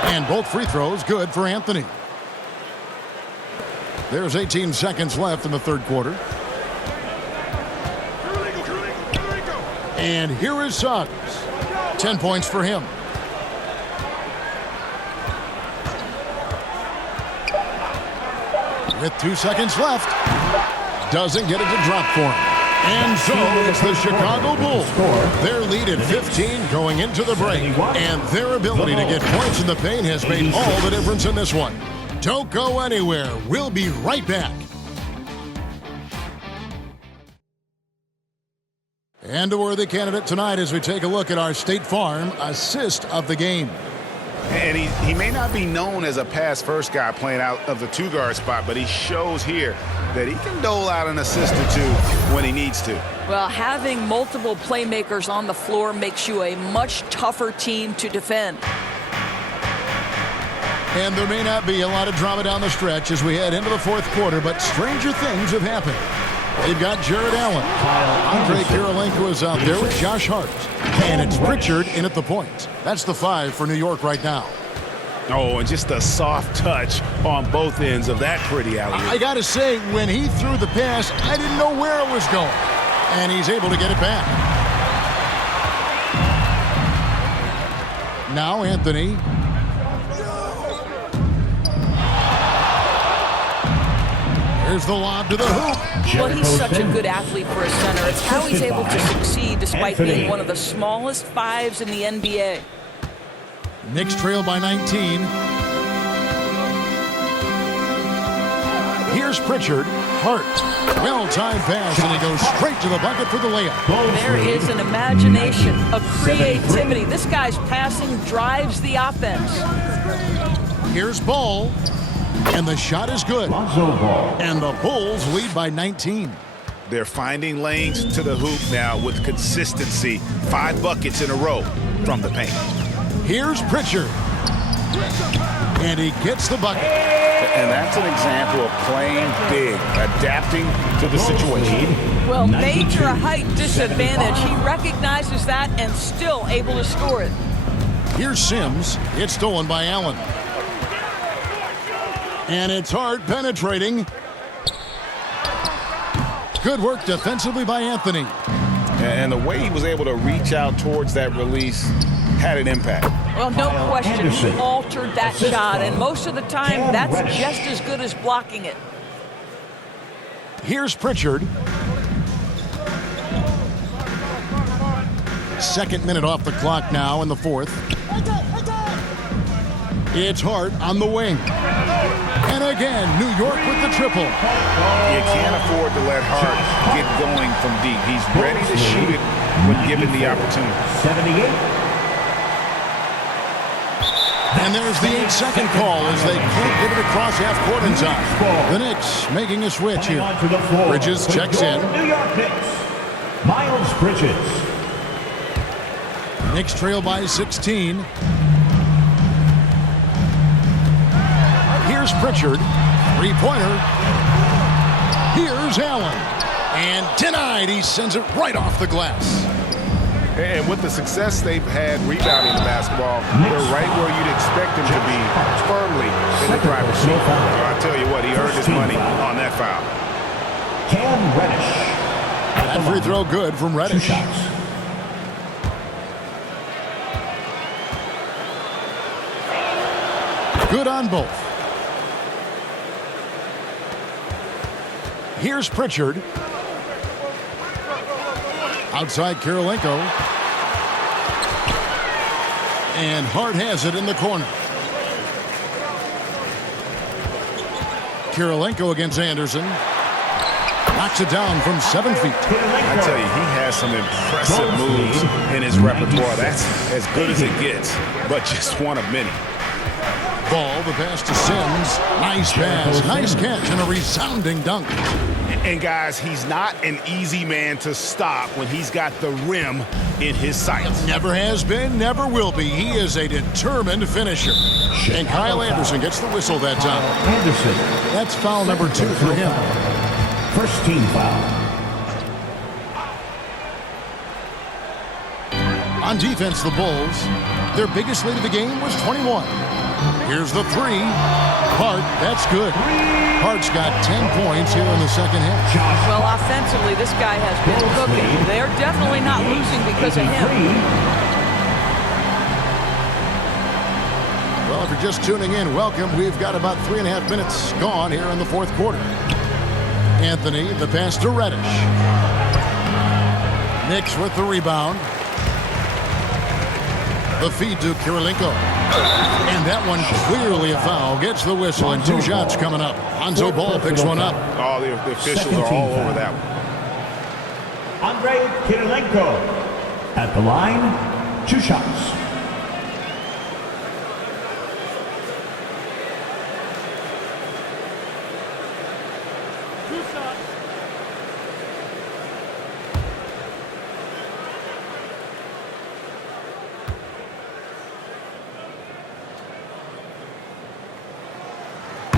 And both free throws good for Anthony. There's 18 seconds left in the 3rd quarter. And here is Suggs. 10 points for him. With 2 seconds left. Doesn't get it to drop for him. And so it's the Chicago Bulls. Their lead at 15 going into the break. And their ability to get points in the paint has made all the difference in this one. Don't go anywhere. We'll be right back. And a worthy candidate tonight as we take a look at our State Farm assist of the game. And he may not be known as a pass-first guy playing out of the two-guard spot, but he shows here that he can dole out an assist or two when he needs to. Well, having multiple playmakers on the floor makes you a much tougher team to defend. And there may not be a lot of drama down the stretch as we head into the fourth quarter, but stranger things have happened. They've got Jared Allen. Andre Kirilenko is out there with Josh Hart. And it's Pritchard in at the point. That's the 5 for New York right now. Oh, and just a soft touch on both ends of that pretty alley. I got to say, when he threw the pass, I didn't know where it was going. And he's able to get it back. Now Anthony. Here's the lob to the hoop. Well, he's such a good athlete for a center. It's how he's able to succeed despite being one of the smallest 5s in the NBA. Knicks trail by 19. Here's Pritchard. Hart. Well-timed pass, and he goes straight to the bucket for the layup. There is an imagination, a creativity. This guy's passing drives the offense. Here's Ball. And the shot is good. And the Bulls lead by 19. They're finding lanes to the hoop now with consistency. 5 buckets in a row from the paint. Here's Pritchard. And he gets the bucket. And that's an example of playing big, adapting to the situation. Well, major height disadvantage. He recognizes that and still able to score it. Here's Sims. It's stolen by Allen. And it's Hart penetrating. Good work defensively by Anthony. And the way he was able to reach out towards that release had an impact. Well, no question, he altered that shot, and most of the time, that's just as good as blocking it. Here's Pritchard. Second minute off the clock now in the fourth. It's Hart on the wing. And again, New York with the triple. You can't afford to let Hart get going from deep. He's ready to shoot it when given the opportunity. 78. And there's the 8-second call as they can't get it across half-court in time. The Knicks making a switch here. Bridges checks in. New York Knicks, Miles Bridges. Knicks trail by 16. Here's Pritchard. Three-pointer. Here's Allen. And denied. He sends it right off the glass. And with the success they've had rebounding the basketball, they're right where you'd expect them to be, firmly in the driver's seat. So I'll tell you what, he earned his money on that foul. Cam Reddish. That free throw good from Reddish. 2 shots. Good on both. Here's Pritchard. Outside Kirilenko. And Hart has it in the corner. Kirilenko against Anderson. Knocks it down from 7 feet. I tell you, he has some impressive moves in his repertoire. That's as good as it gets, but just one of many. Ball, the pass to Sims. Nice pass, nice catch, and a resounding dunk. And guys, he's not an easy man to stop when he's got the rim in his sights. Never has been, never will be. He is a determined finisher. And Kyle Anderson gets the whistle that time. Anderson. That's foul number 2 for him. First team foul. On defense, the Bulls, their biggest lead of the game was 21. Here's the 3. Hart, that's good. Hart's got 10 points here in the second half. Well, offensively, this guy has been cooking. They're definitely not losing because of him. Well, if you're just tuning in, welcome. We've got about 3.5 minutes gone here in the fourth quarter. Anthony, the pass to Reddish. Knicks with the rebound. The feed to Kirilenko. And that one clearly a foul. Gets the whistle and 2 shots coming up. Lonzo Ball picks one up. Oh, the officials are all over that one. Andre Kirilenko at the line, 2 shots.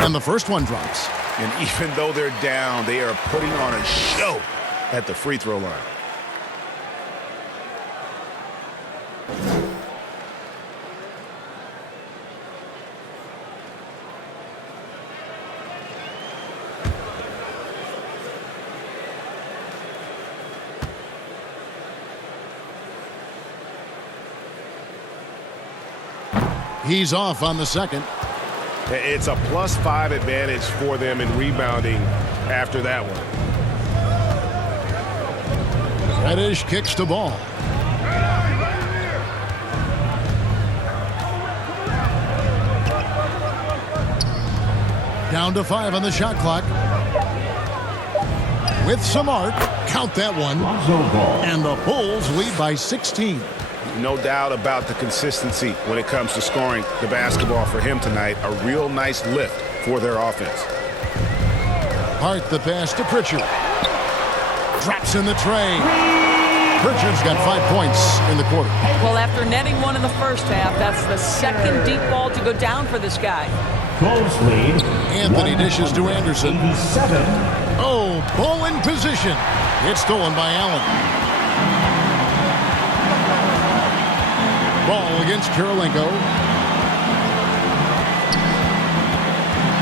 And the first one drops. And even though they're down, they are putting on a show at the free throw line. He's off on the second. It's a +5 advantage for them in rebounding after that one. Reddish kicks the ball. Down to 5 on the shot clock. With some art, count that one. And the Bulls lead by 16. No doubt about the consistency when it comes to scoring the basketball for him tonight. A real nice lift for their offense. Hart the pass to Pritchard. Drops in the tray. Pritchard's got 5 points in the quarter. Well, after netting one in the first half, that's the second deep ball to go down for this guy. Bulls lead. Anthony dishes to Anderson. 87. Oh, ball in position. It's stolen by Allen. Ball against Kirilenko.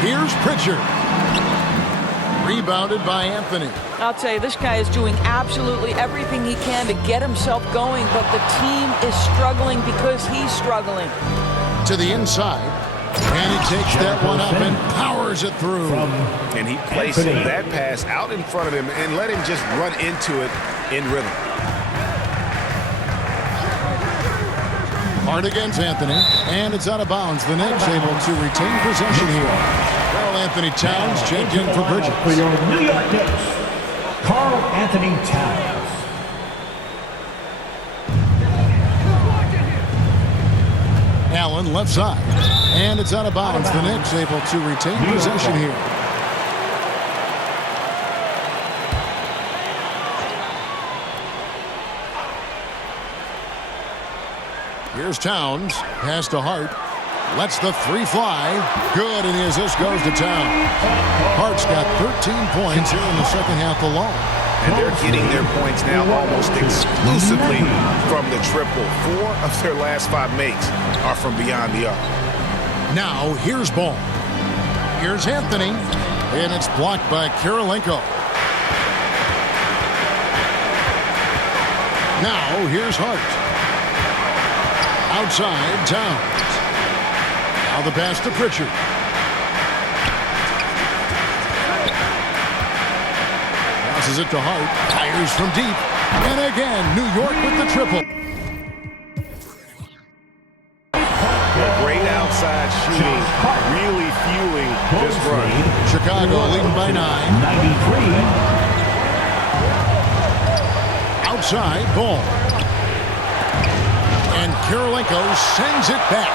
Here's Pritchard. Rebounded by Anthony. I'll tell you, this guy is doing absolutely everything he can to get himself going, but the team is struggling because he's struggling. To the inside. And he takes that one up and powers it through. And he placed that pass out in front of him and let him just run into it in rhythm. Hard against Anthony, and it's out of bounds. The Knicks able to retain possession here. Karl Anthony Towns checked in for Bridges. For your New York Knicks, Karl Anthony Towns. Allen left side, and it's out of bounds. The Knicks able to retain possession here. Here's Towns. Pass to Hart. Lets the 3 fly. Good, and the assist goes to Towns. Hart's got 13 points here in the second half alone. And they're getting their points now almost exclusively from the triple. 4 of their last 5 makes are from beyond the arc. Now, here's Ball. Here's Anthony. And it's blocked by Kirilenko. Now, here's Hart. Outside, Towns. Now the pass to Pritchard. Passes it to Hart. Fires from deep. And again, New York with the triple. Great outside shooting, really fueling this run. Chicago leading by 9. 93. Outside, Ball. And Kirilenko sends it back.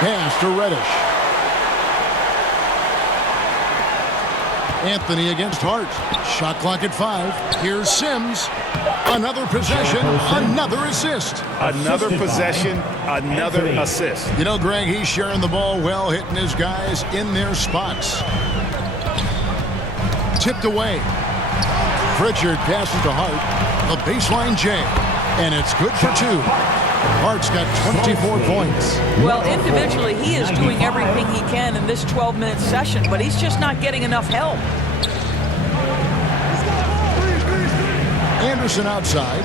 Pass to Reddish. Anthony against Hart. Shot clock at 5. Here's Sims. Another possession, another assist. Another possession, another assist. You know, Greg, he's sharing the ball well, hitting his guys in their spots. Tipped away. Pritchard passes to Hart. The baseline J. And it's good for 2. Hart's got 24 points. Well, individually, he is doing everything he can in this 12-minute session, but he's just not getting enough help. Anderson outside.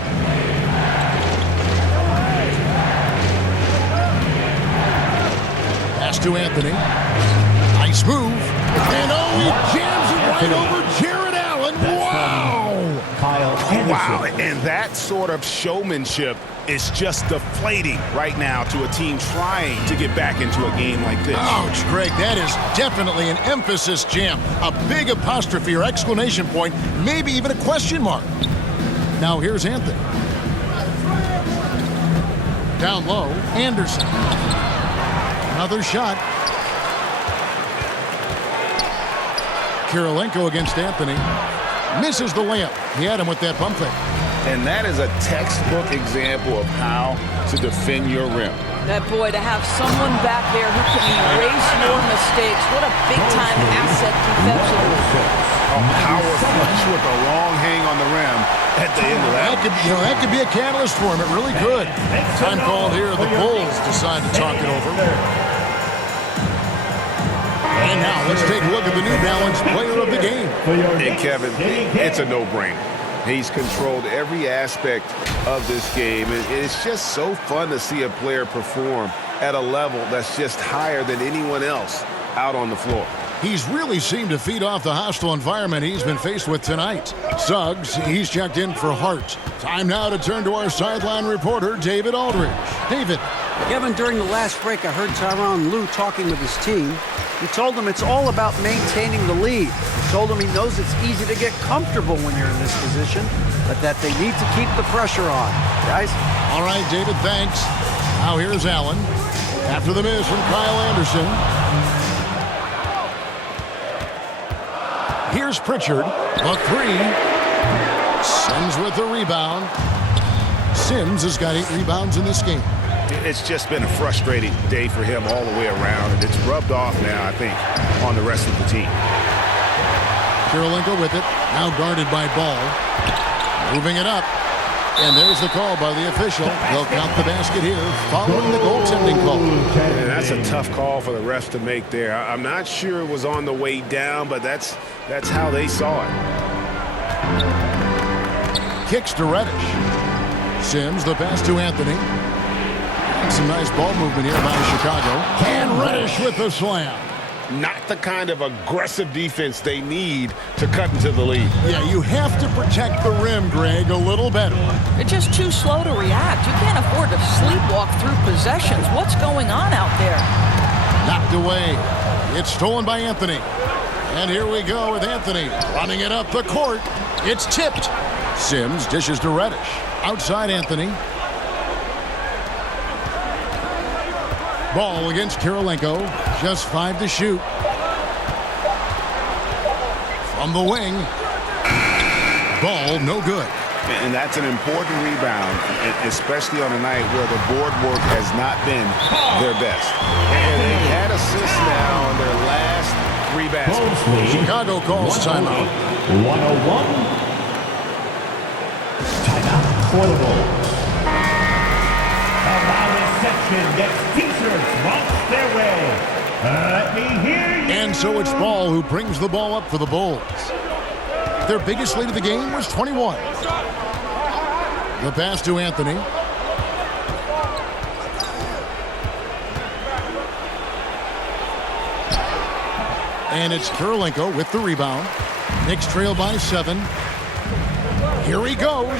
Pass to Anthony. Nice move. And oh, he jams it right over Jared Allen. Wow! Kyle Anderson. Wow, and that sort of showmanship is just deflating right now to a team trying to get back into a game like this. Ouch, Greg, that is definitely an emphasis jam. A big apostrophe or exclamation point, maybe even a question mark. Now here's Anthony. Down low, Anderson. Another shot. Kirilenko against Anthony. Misses the layup. He had him with that bump fake. And that is a textbook example of how to defend your rim. That boy, to have someone back there who can erase your mistakes. What a big-time asset defensively. A power flush with a long hang on the rim at the end of that. That could be a catalyst for him. It really could. Time called here. The Bulls decide to talk it over. And now let's take a look at the New Balance player of the game. And Kevin, it's a no-brainer. He's controlled every aspect of this game. It's just so fun to see a player perform at a level that's just higher than anyone else out on the floor. He's really seemed to feed off the hostile environment he's been faced with tonight. Suggs, he's checked in for Hart. Time now to turn to our sideline reporter, David Aldridge. David. Kevin, during the last break, I heard Tyronn Lue talking with his team. He told them it's all about maintaining the lead. He told them he knows it's easy to get comfortable when you're in this position, but that they need to keep the pressure on. Guys? All right, David, thanks. Now here's Allen. After the miss from Kyle Anderson. Here's Pritchard. The three. Sims with the rebound. Sims has got 8 rebounds in this game. It's just been a frustrating day for him all the way around, and it's rubbed off now, I think, on the rest of the team. Kirilenko with it. Now guarded by Ball. Moving it up. And there's the call by the official. They'll count the basket here following the goaltending call. And that's a tough call for the refs to make there. I'm not sure it was on the way down, but that's how they saw it. Kicks to Reddish. Sims, the pass to Anthony. Some nice ball movement here by Chicago. And Reddish with the slam. Not the kind of aggressive defense they need to cut into the lead. Yeah, you have to protect the rim, Greg, a little better. They're just too slow to react. You can't afford to sleepwalk through possessions. What's going on out there? Knocked away. It's stolen by Anthony. And here we go with Anthony running it up the court. It's tipped. Sims dishes to Reddish. Outside Anthony. Ball against Kirilenko. Just 5 to shoot. From the wing. Ball no good. And that's an important rebound, especially on a night where the board work has not been their best. And they've had assists now on their last 3 baskets. Chicago calls timeout. 101. Timeout for the Bulls. Section gets t-shirts launched their way. Let me hear you. And so it's Ball who brings the ball up for the Bulls. Their biggest lead of the game was 21. The pass to Anthony. And it's Kirilenko with the rebound. Knicks trail by 7. Here he goes.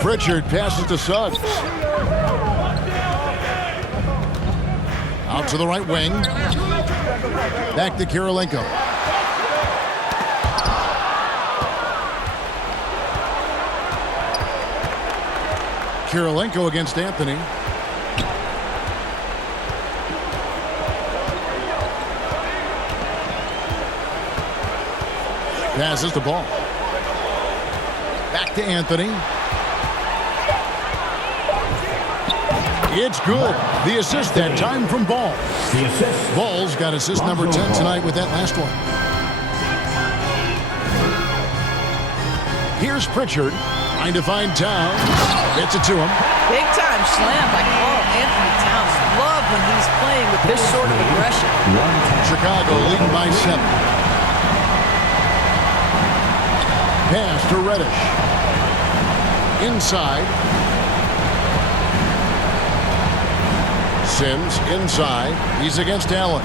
Pritchard passes to Suggs. Out to the right wing. Back to Kirilenko. Kirilenko against Anthony. Passes the ball. Back to Anthony. It's good. The assist that time from Ball. Ball's got assist number 10 tonight with that last one. Here's Pritchard trying to find Towns. Gets it to him. Big time slam by Carl Anthony Towns. Love when he's playing with this sort of aggression. Chicago leading by 7. Pass to Reddish. Inside. Sims inside. He's against Allen.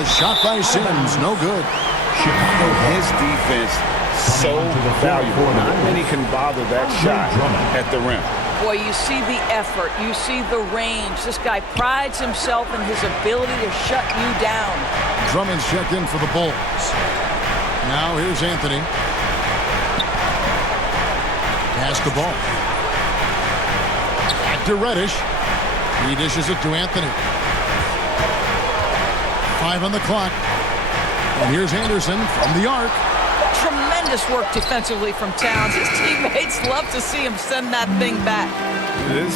A shot by Sims, no good. His defense so valuable. Not many can bother that shot at the rim. Boy, you see the effort. You see the range. This guy prides himself in his ability to shut you down. Drummond's checked in for the Bulls. Now here's Anthony. Pass the ball. Back to Reddish. He dishes it to Anthony. 5 on the clock. And here's Anderson from the arc. Tremendous work defensively from Towns. His teammates love to see him send that thing back. This